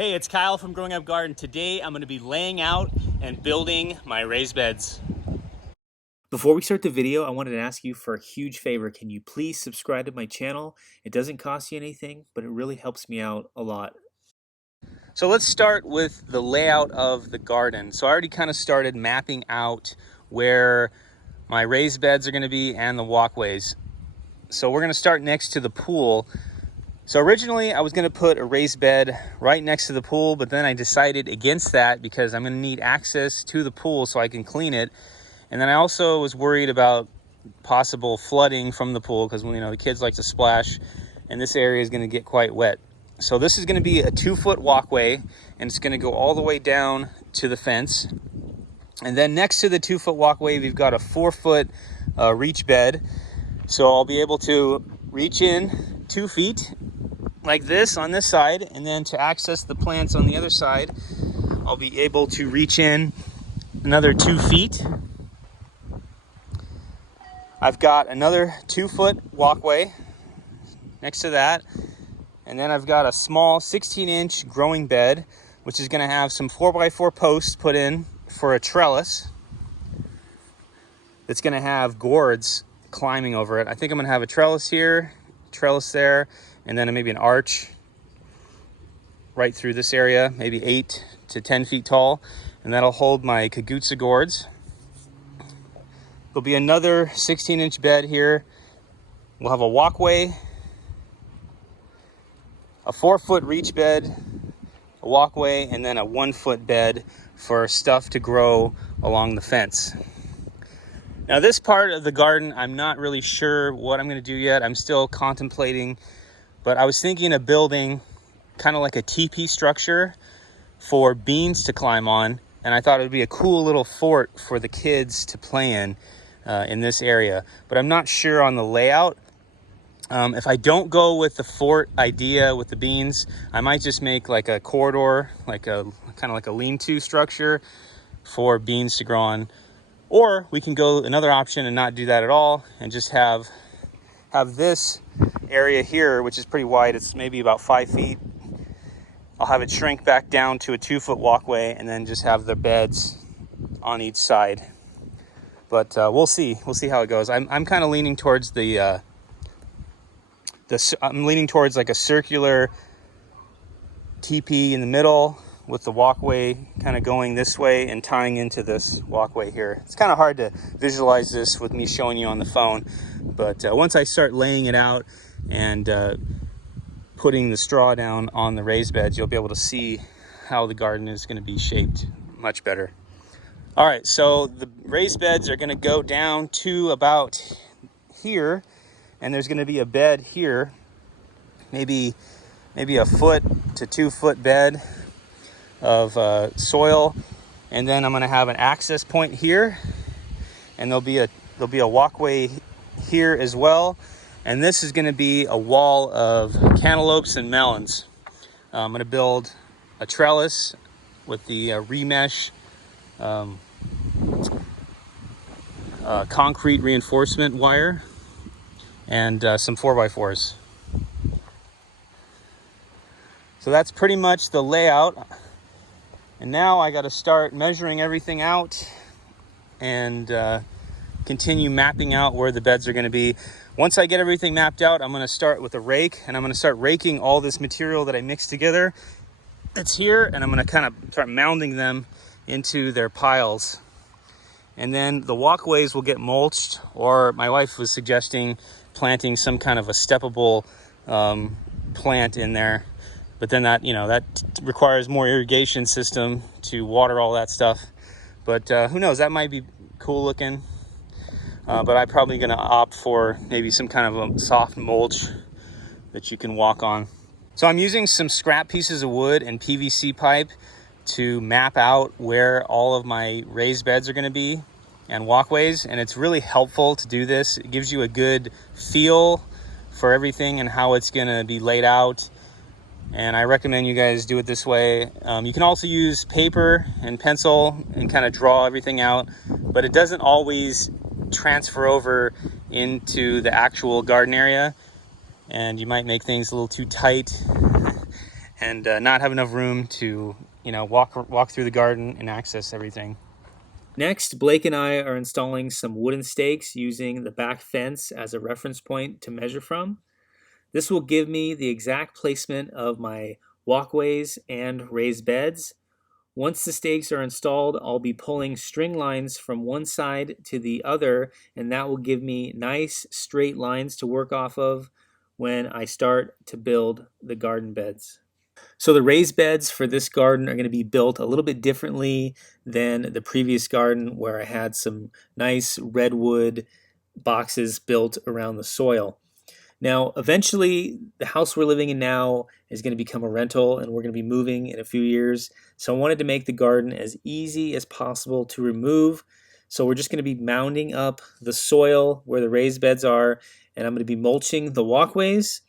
Hey, it's Kyle from Growing Up Garden. Today I'm going to be laying out and building my raised beds. Before we start the video, I wanted to ask you for a huge favor. Can you please subscribe to my channel? It doesn't cost you anything, but it really helps me out a lot. So let's start with the layout of the garden. So I already kind of started mapping out where my raised beds are going to be and the walkways. So we're going to start next to the pool. So originally I was going to put a raised bed right next to the pool, but then I decided against that because I'm going to need access to the pool so I can clean it. And then I also was worried about possible flooding from the pool because, you know, the kids like to splash and this area is going to get quite wet. So this is going to be a 2-foot walkway and it's going to go all the way down to the fence. And then next to the 2-foot walkway, we've got a 4-foot reach bed. So I'll be able to reach in 2 feet like this on this side, and then to access the plants on the other side, I'll be able to reach in another 2 feet. I've got another 2-foot walkway next to that, and then I've got a small 16-inch growing bed, which is going to have some 4x4 posts put in for a trellis. It's going to have gourds climbing over it. I think I'm going to have a trellis here, trellis there, and then maybe an arch right through this area, maybe 8 to 10 feet tall, and that'll hold my kagutsa gourds. There'll be another 16-inch bed here. We'll have a walkway, a 4-foot reach bed, a walkway, and then a 1-foot bed for stuff to grow along the fence. Now this part of the garden, I'm not really sure what I'm going to do yet. I'm still contemplating, but I was thinking of building kind of like a teepee structure for beans to climb on, and I thought it would be a cool little fort for the kids to play in this area. But I'm not sure on the layout. If I don't go with the fort idea with the beans, I might just make like a corridor, like a kind of like a lean-to structure for beans to grow on. Or we can go another option and not do that at all and just have this area here, which is pretty wide. It's maybe about 5 feet. I'll have it shrink back down to a 2-foot walkway and then just have the beds on each side. But we'll see how it goes. I'm kind of leaning towards I'm leaning towards like a circular teepee in the middle with the walkway kind of going this way and tying into this walkway here. It's kind of hard to visualize this with me showing you on the phone, but once I start laying it out and putting the straw down on the raised beds, you'll be able to see how the garden is going to be shaped much better. All right, so the raised beds are going to go down to about here, and there's going to be a bed here, maybe a 1 to 2 foot bed of soil, and then I'm going to have an access point here, and there'll be a walkway here as well, and this is going to be a wall of cantaloupes and melons. I'm going to build a trellis with the remesh concrete reinforcement wire and some 4x4s. So that's pretty much the layout. And now I got to start measuring everything out and continue mapping out where the beds are going to be. Once I get everything mapped out, I'm going to start with a rake, and I'm going to start raking all this material that I mixed together. It's here, and I'm going to kind of start mounding them into their piles. And then the walkways will get mulched, or my wife was suggesting planting some kind of a steppable plant in there. But then that requires more irrigation system to water all that stuff. But who knows, that might be cool looking. But I'm probably gonna opt for maybe some kind of a soft mulch that you can walk on. So I'm using some scrap pieces of wood and PVC pipe to map out where all of my raised beds are gonna be and walkways. And it's really helpful to do this. It gives you a good feel for everything and how it's gonna be laid out. And I recommend you guys do it this way. You can also use paper and pencil and kind of draw everything out, but it doesn't always transfer over into the actual garden area, and you might make things a little too tight and not have enough room to, walk through the garden and access everything. Next, Blake and I are installing some wooden stakes using the back fence as a reference point to measure from. This will give me the exact placement of my walkways and raised beds. Once the stakes are installed, I'll be pulling string lines from one side to the other, and that will give me nice straight lines to work off of when I start to build the garden beds. So the raised beds for this garden are going to be built a little bit differently than the previous garden, where I had some nice redwood boxes built around the soil. Now, eventually, the house we're living in now is going to become a rental, and we're going to be moving in a few years. So I wanted to make the garden as easy as possible to remove. So we're just going to be mounding up the soil where the raised beds are, and I'm going to be mulching the walkways,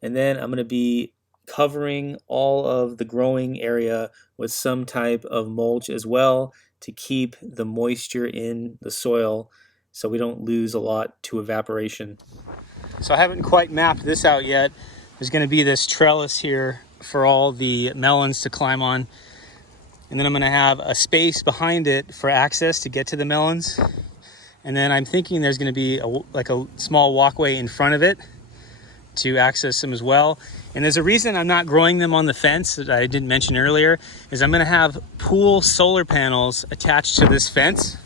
and then I'm going to be covering all of the growing area with some type of mulch as well to keep the moisture in the soil so we don't lose a lot to evaporation. So I haven't quite mapped this out yet. There's going to be this trellis here for all the melons to climb on. And then I'm going to have a space behind it for access to get to the melons. And then I'm thinking there's going to be a small walkway in front of it to access them as well. And there's a reason I'm not growing them on the fence that I didn't mention earlier, is I'm going to have pool solar panels attached to this fence.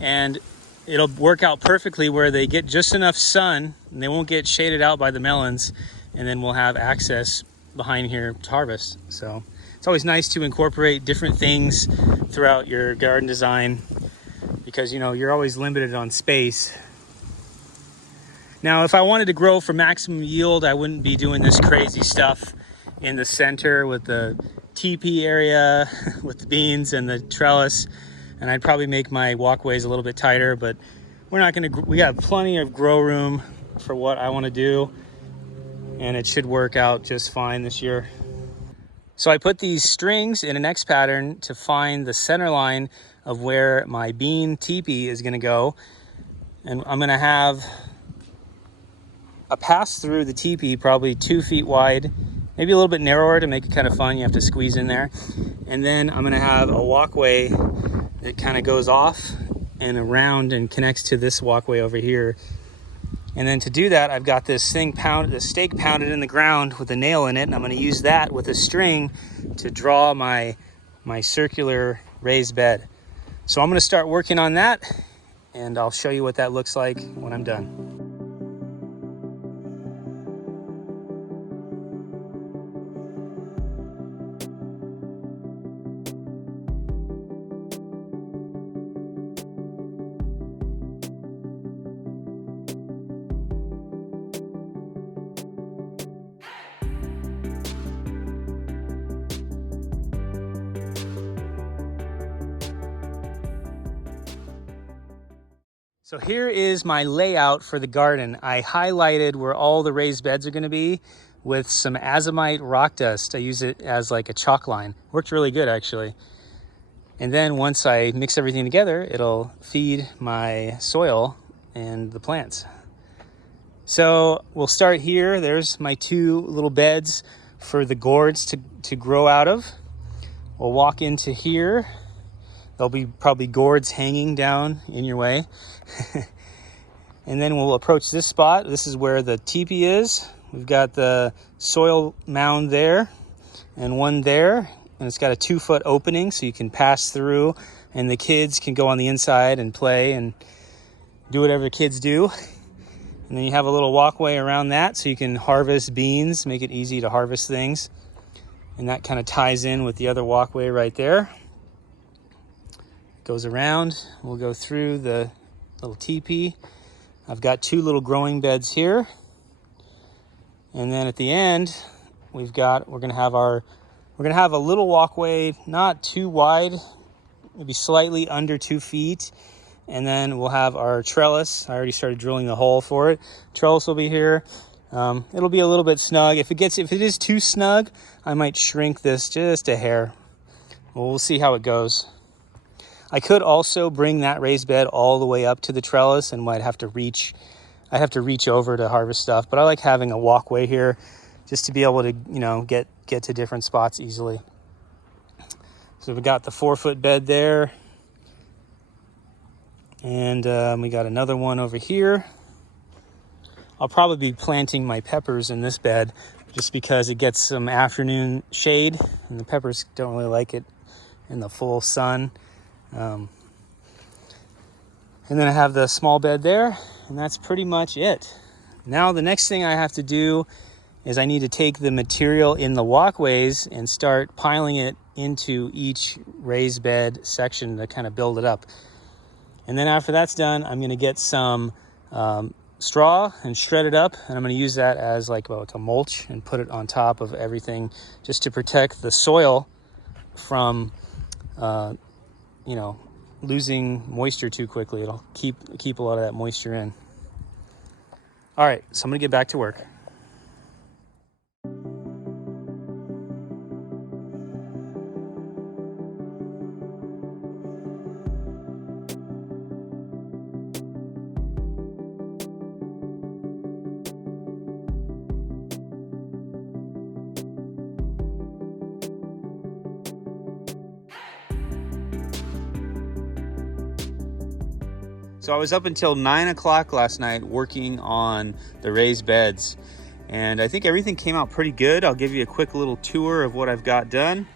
And it'll work out perfectly where they get just enough sun and they won't get shaded out by the melons, and then we'll have access behind here to harvest. So it's always nice to incorporate different things throughout your garden design because you're always limited on space. Now, if I wanted to grow for maximum yield, I wouldn't be doing this crazy stuff in the center with the teepee area with the beans and the trellis. And I'd probably make my walkways a little bit tighter, but we got plenty of grow room for what I want to do, and it should work out just fine this year. So I put these strings in an X pattern to find the center line of where my bean teepee is going to go. And I'm going to have a pass through the teepee, probably 2 feet wide, maybe a little bit narrower to make it kind of fun. You have to squeeze in there. And then I'm going to have a walkway that kind of goes off and around and connects to this walkway over here. And then to do that, I've got this stake pounded in the ground with a nail in it, and I'm going to use that with a string to draw my circular raised bed. So I'm going to start working on that, and I'll show you what that looks like when I'm done. So here is my layout for the garden. I highlighted where all the raised beds are going to be with some azomite rock dust. I use it as like a chalk line. Worked really good, actually. And then once I mix everything together, it'll feed my soil and the plants. So we'll start here. There's my 2 little beds for the gourds to grow out of. We'll walk into here. There'll be probably gourds hanging down in your way. And then we'll approach this spot. This is where the teepee is. We've got the soil mound there and one there. And it's got a 2-foot opening so you can pass through and the kids can go on the inside and play and do whatever the kids do. And then you have a little walkway around that so you can harvest beans, make it easy to harvest things. And that kind of ties in with the other walkway right there. Goes around. We'll go through the little teepee. I've got 2 little growing beds here. And then at the end, we're gonna have a little walkway, not too wide, maybe slightly under 2 feet. And then we'll have our trellis. I already started drilling the hole for it. Trellis will be here. It'll be a little bit snug. If it is too snug, I might shrink this just a hair. Well, we'll see how it goes. I could also bring that raised bed all the way up to the trellis, and I'd have to reach over to harvest stuff. But I like having a walkway here just to be able to, get to different spots easily. So we got the 4-foot bed there, and we got another one over here. I'll probably be planting my peppers in this bed just because it gets some afternoon shade, and the peppers don't really like it in the full sun. And then I have the small bed there, and that's pretty much it. Now the next thing I have to do is I need to take the material in the walkways and start piling it into each raised bed section to kind of build it up. And then after that's done, I'm going to get some straw and shred it up, and I'm going to use that as like a mulch and put it on top of everything just to protect the soil from losing moisture too quickly. It'll keep a lot of that moisture in. All right, so I'm going to get back to work. So I was up until 9 o'clock last night working on the raised beds, and I think everything came out pretty good. I'll give you a quick little tour of what I've got done.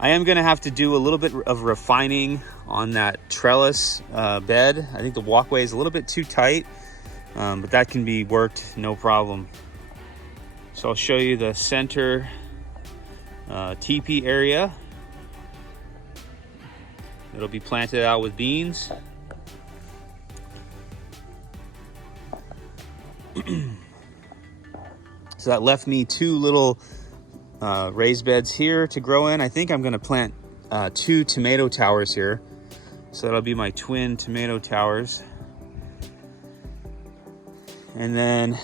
I am going to have to do a little bit of refining on that trellis bed. I think the walkway is a little bit too tight, but that can be worked no problem. So I'll show you the center teepee area. It'll be planted out with beans. So that left me 2 little raised beds here to grow in. I think I'm gonna plant 2 tomato towers here. So that'll be my twin tomato towers. And then,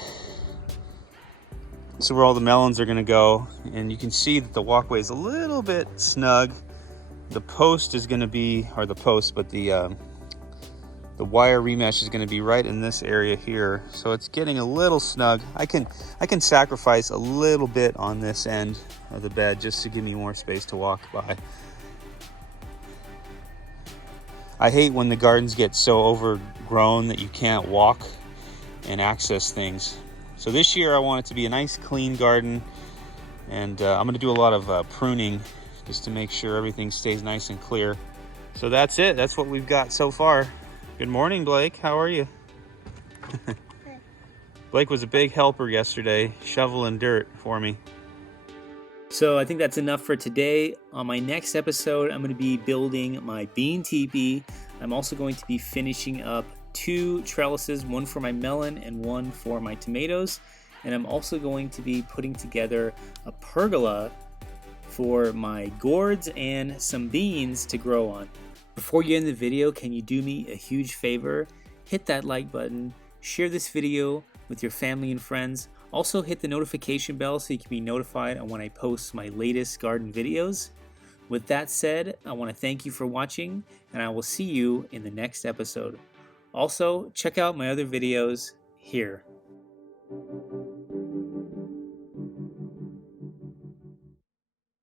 so where all the melons are gonna go. And you can see that the walkway is a little bit snug. The post is going to be, or the post, but the wire remesh is going to be right in this area here. So it's getting a little snug. I can sacrifice a little bit on this end of the bed just to give me more space to walk by. I hate when the gardens get so overgrown that you can't walk and access things. So this year I want it to be a nice clean garden, and I'm going to do a lot of pruning just to make sure everything stays nice and clear. So that's it. That's what we've got so far. Good morning, Blake. How are you? Blake was a big helper yesterday, shoveling dirt for me. So I think that's enough for today. On my next episode, I'm going to be building my bean teepee. I'm also going to be finishing up 2 trellises, one for my melon and one for my tomatoes. And I'm also going to be putting together a pergola for my gourds and some beans to grow on. Before you end the video, can you do me a huge favor? Hit that like button, share this video with your family and friends. Also hit the notification bell so you can be notified on when I post my latest garden videos. With that said, I want to thank you for watching, and I will see you in the next episode. Also, check out my other videos here.